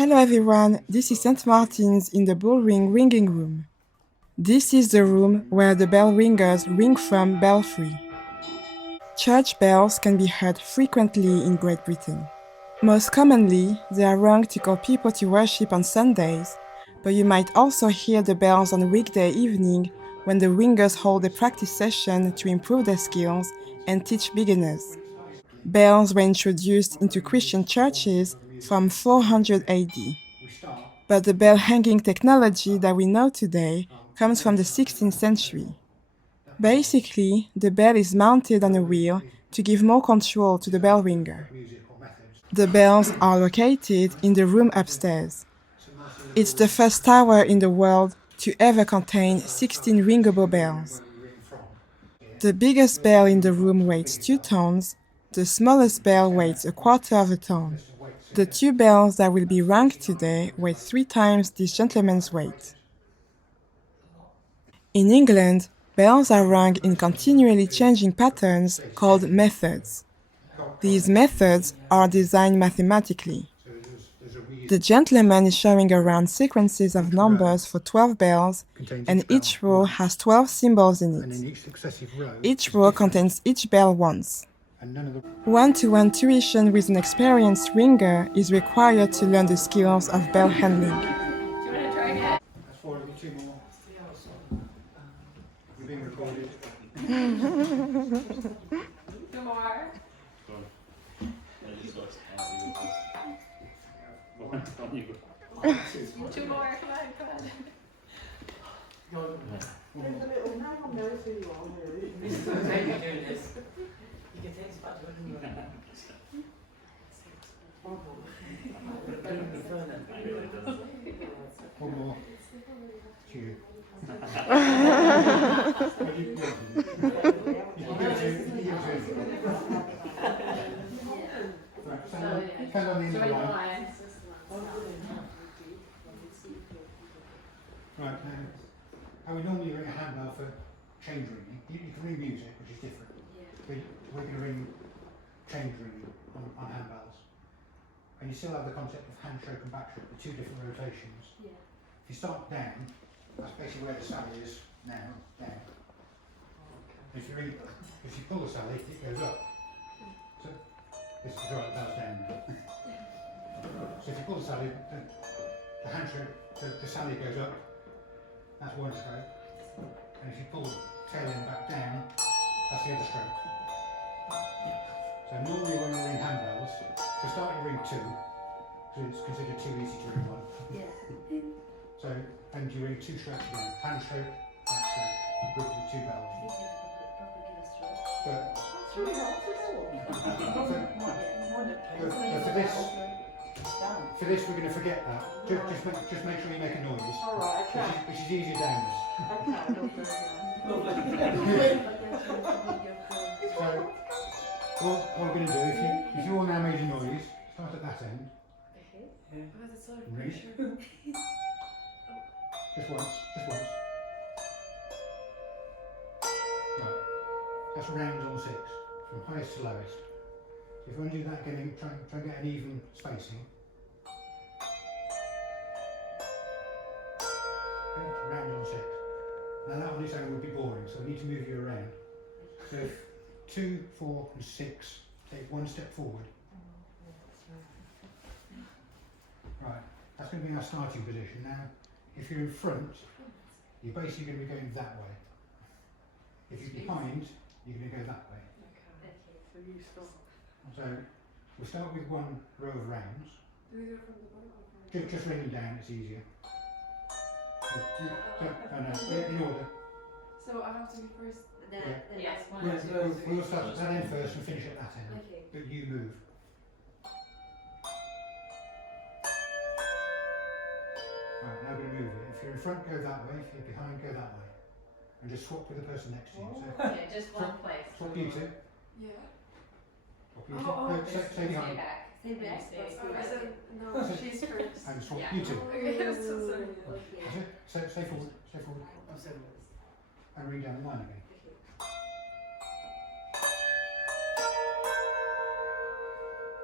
Hello everyone, this is St. Martin's in the Bullring ringing room. This is the room where the bell ringers ring from belfry. Church bells can be heard frequently in Great Britain. Most commonly, they are rung to call people to worship on Sundays, but you might also hear the bells on a weekday evening when the ringers hold a practice session to improve their skills and teach beginners. Bells were introduced into Christian churches from 400 AD. But the bell hanging technology that we know today comes from the 16th century. Basically, the bell is mounted on a wheel to give more control to the bell ringer. The bells are located in the room upstairs. It's the first tower in the world to ever contain 16 ringable bells. The biggest bell in the room weighs 2 tons, the smallest bell weighs a quarter of a ton. The 2 bells that will be rung today weigh 3 times this gentleman's weight. In England, bells are rung in continually changing patterns called methods. These methods are designed mathematically. The gentleman is showing around sequences of numbers for 12 bells, and each row has 12 symbols in it. Each row contains each bell once. One-to-one tuition with an experienced ringer is required to learn the skills of bell handling. Two more, come on. There's a little name on there, who you are, really. This is what I'm doing this. You can take spot to One more. Chew. Stand on the end of the line. Right, how we normally ring a handbell for change ringing. You can ring music, which is different. But we're going to ring change ringing on handbells. And you still have the concept of hand stroke and back stroke, the two different rotations. If you start down, that's basically where the sally is now, down. If you pull the sally, it goes up. So this is right, that's down now. So if you pull the sally, the hand stroke, the sally goes up. That's one stroke. And if you pull the tail end back down, that's the other stroke. So normally when we ring handbells, we start to ring 2, because it's considered too easy to ring 1. So, and you ring 2 strokes again, hand stroke, back stroke, with the 2 bells. But for this we're going to forget that. Just make sure you make a noise. Alright, okay. Which is easier down. So what we're going to do, if you all now made a noise, start at that end. And ring. Just once. Right. That's rounds on 6, from highest to lowest. So if you want to do that again, try and get an even spacing. Okay, round on 6. Now that on its own would be boring, so we need to move you around. So if 2, 4 and 6 take 1 step forward. Right, that's going to be our starting position. Now, if you're in front, you're basically going to be going that way. If you're behind, you're going to go that way. So you start. So we'll start with 1 row of rounds. Do we go from the bottom? Just ringing down, it's easier. In order. So I have to be first. Yes, We'll start at that end first and finish at that end. Okay. But you move. Right, now we're going to move it. If you're in front, go that way. If you're behind, go that way. And just swap with the person next to you. So Yeah, just one place. swap you two. Yeah. Swap you two. No, stay behind. Stay back. I said, no, she's first. And swap Yeah. you two. Okay, I'm so sorry. That's it. Stay forward. Stay forward. And ring down the line again.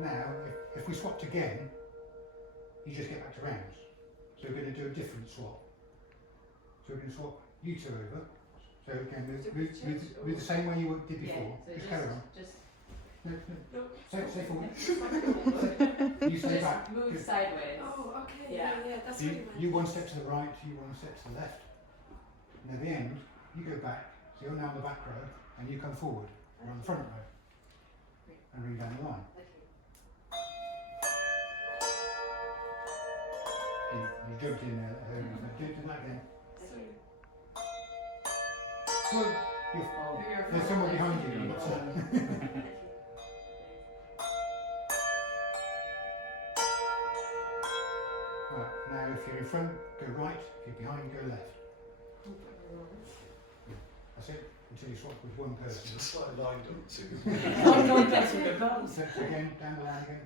Now, if we swapped again, you just get back to rounds. So we're going to do a different swap. So we're going to swap you two over. So again, move the same way you did before. Yeah, so Just carry on. just No, No. stay forward. You stay just back. move Good. sideways. Oh, okay. Yeah. Yeah, that's So what you meant. you one step to the right, you one step to the left. And at the end, you go back. So you're now on the back row, and you come forward. You're on the front row. And ring down the line. You jumped in there. Do that again. So, Well, there's someone behind you. Right, now if you're in front, go right. If you're behind, go left. That's it. Until you swap with one person. Just like lined up to. Oh, no, that's what it goes. So again, down the line again.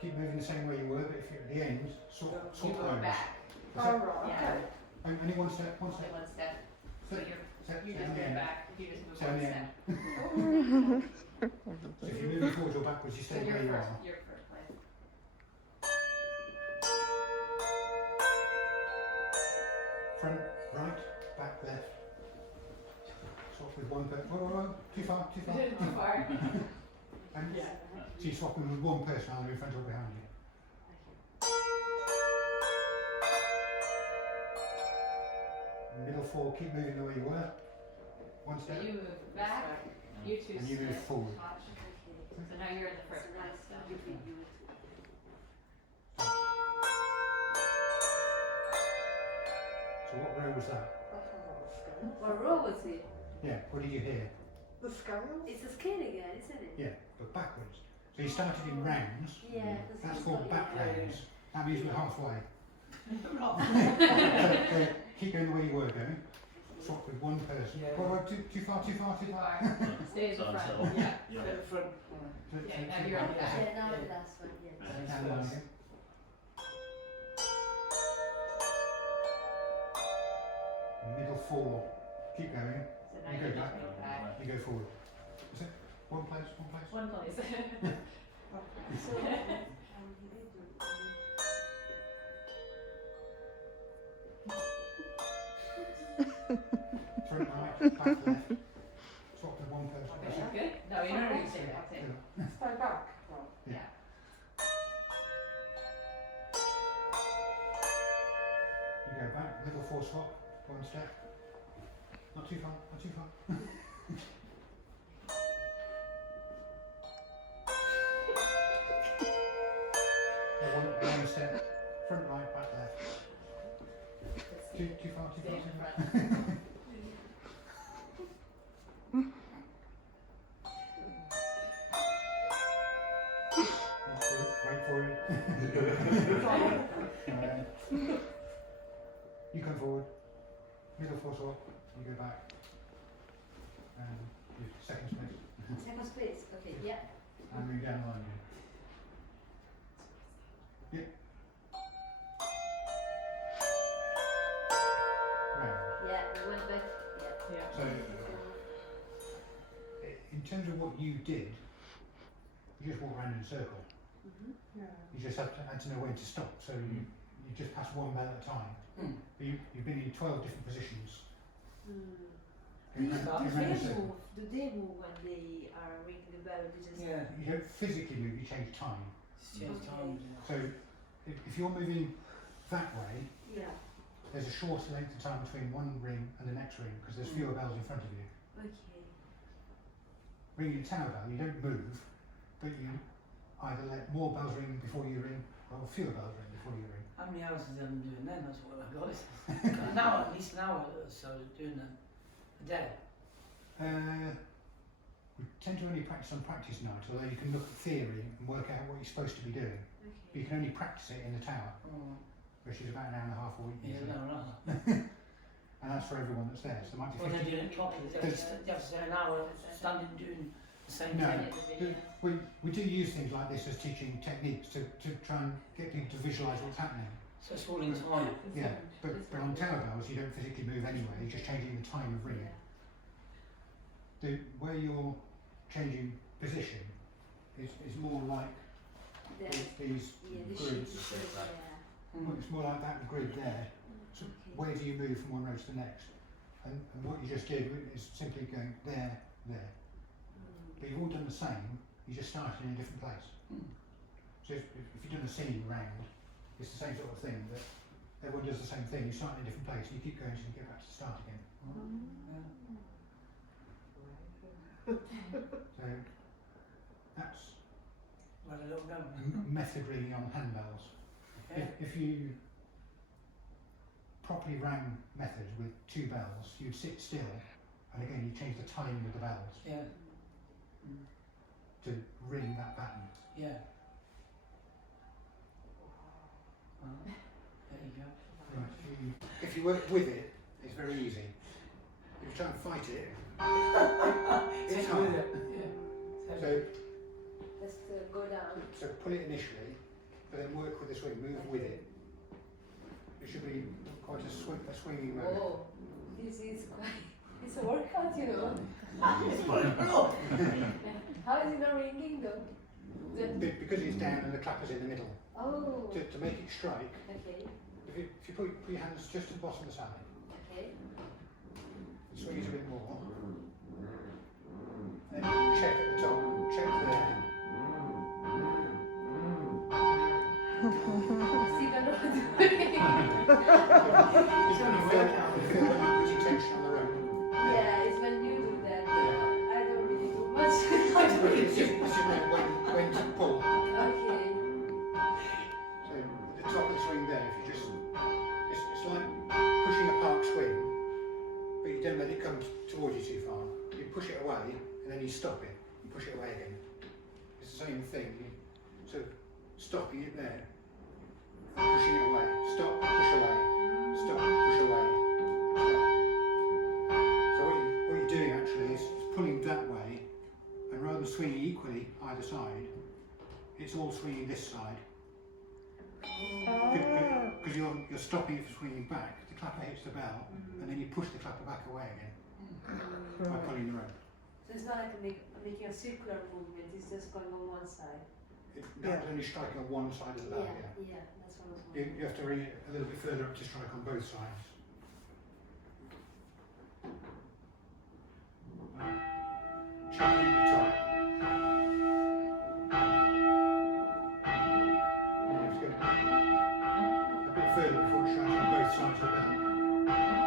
Keep moving the same way you were, but if you're at the end, swap You go rows. back. That's it. Yeah. Only one step, Only one step. So Step, you step, just down go the end. back. You just move Down one the step. end. So if you're moving forwards or backwards, you So stay you're where you first. are. You're first place. Front, right, back, left. Swap with one person. Whoa, too far, too far. Too far. And Yeah. so you're swapping with one person either in front or behind you. Middle four, keep moving the way you were. One So step, you move back. You two and you move step. forward. So now you're in the first place. So. So what row was that? What row was it? Yeah, what did you hear? the scale? It's a scale again, isn't it? Yeah, but backwards. So you started in rounds. Yeah. That's called back rounds. That means we're halfway. Roll. So keep going the way you were going. Swap with one person. Yeah. Whoa, too far, too far, too Too far. far. Stay in the front. Yeah. Yeah. Front. So- Yeah, so- now so- you're on the back. Yeah, now the last one, yeah. Down the line again. Middle four. Keep going. So now You you go just back. move back. You go forward. Is it? One place, one place. One place. So, Front right, back left. Swap with one person. Okay, good. No, you don't need to say that. Say. Stay back. Yeah. You go back, middle four swap, one step. Not too far, not too far. One step, front right, back left. Too far, too Stay in the far. front. Wait for it. You come forward, middle four swap, you go back. And you second space, second space, okay, yeah. and move down the line again. Round. Yeah, we went back, yeah. Yeah. So, in terms of what you did, you just walked around in a circle. Yeah. You just had to know when to stop. So you just pass one bell at a time. But you've been in 12 different positions. Going round- going round in a circle. Do they move when they are ringing the bell? They just Yeah, You don't physically move, you change time. it's change times. So if you're moving that way, yeah. there's a shorter length of time between one ring and the next ring because there's fewer bells in front of you. Okay. Ringing a tower bell, you don't move, but you either let more bells ring before you ring or fewer bells ring before you ring. How many hours is them doing then? That's what I got. An hour, at least an hour or so doing them a day. We tend to only practice on practice night, although you can look at theory and work out what you're supposed to be doing. But Okay. you can only practice it in the tower, Oh, which is about an hour and a half a week. yeah, usually. no, right. And that's for everyone that's there. So there might be Well, they're 50. doing it properly. They have to stay an hour standing doing the same No. thing. We do use things like this as teaching techniques to try and get people to visualise what's happening. So it's all in time. Yeah, but on tower bells you don't physically move anyway, you're just changing the time of ringing. Where you're changing position is more like The, these yeah, the grids. sheet, yeah. Well, it's more like that grid there. So Okay. where do you move from one row to the next? And what you just did is simply going there, there. But you've all done the same, you just started in a different place. So if you've done a scene round, it's the same sort of thing, that everyone does the same thing, you start in a different place and you keep going until you get back to the start again. So that's Well, I don't know. method reading on handbells. Yeah. If you properly rang methods with 2 bells, you'd sit still, and again you change the timing of the bells Yeah. to ring that pattern. Yeah. Well, there you go. Right, if you work with it, it's very easy. If you try and fight it, it's Take hard. with it. Yeah. So, Just go down. so pull it initially, but then work with the swing, move with it. It should be quite a swinging motion. Oh, this is quite, it's a workout, you know. It's my block. How is it not ringing though? Because it's down and the clapper's in the middle. Oh, To make it strike, okay, if you put your hands just at the bottom of the side, okay. swing it a bit more. Then check at the top, check there. Still don't know what to do. It's when you feel when you're putting tension on the rope. Yeah, it's when you do that. I don't really do much. It's just when to pull. Okay. So at the top of the swing there, if you just, it's like pushing a park swing, but you don't let it come towards you too far. You push it away, and then you stop it. You push it away again. It's the same thing. So stopping it there, pushing it away, stop, push away, stop, push away, stop. So what you're doing actually is pulling that way, and rather than swinging equally either side, it's all swinging this side. Because you're stopping it from swinging back, the clapper hits the bell, and then you push the clapper back away again by pulling the rope. So it's not like making a circular movement, it's just going on one side. That was only striking on one side of the bell, yeah. Yeah, that's what I was You wondering. have to ring it a little bit further up to strike on both sides. Checking the top. And you have to go a bit further before striking on both sides of the bell.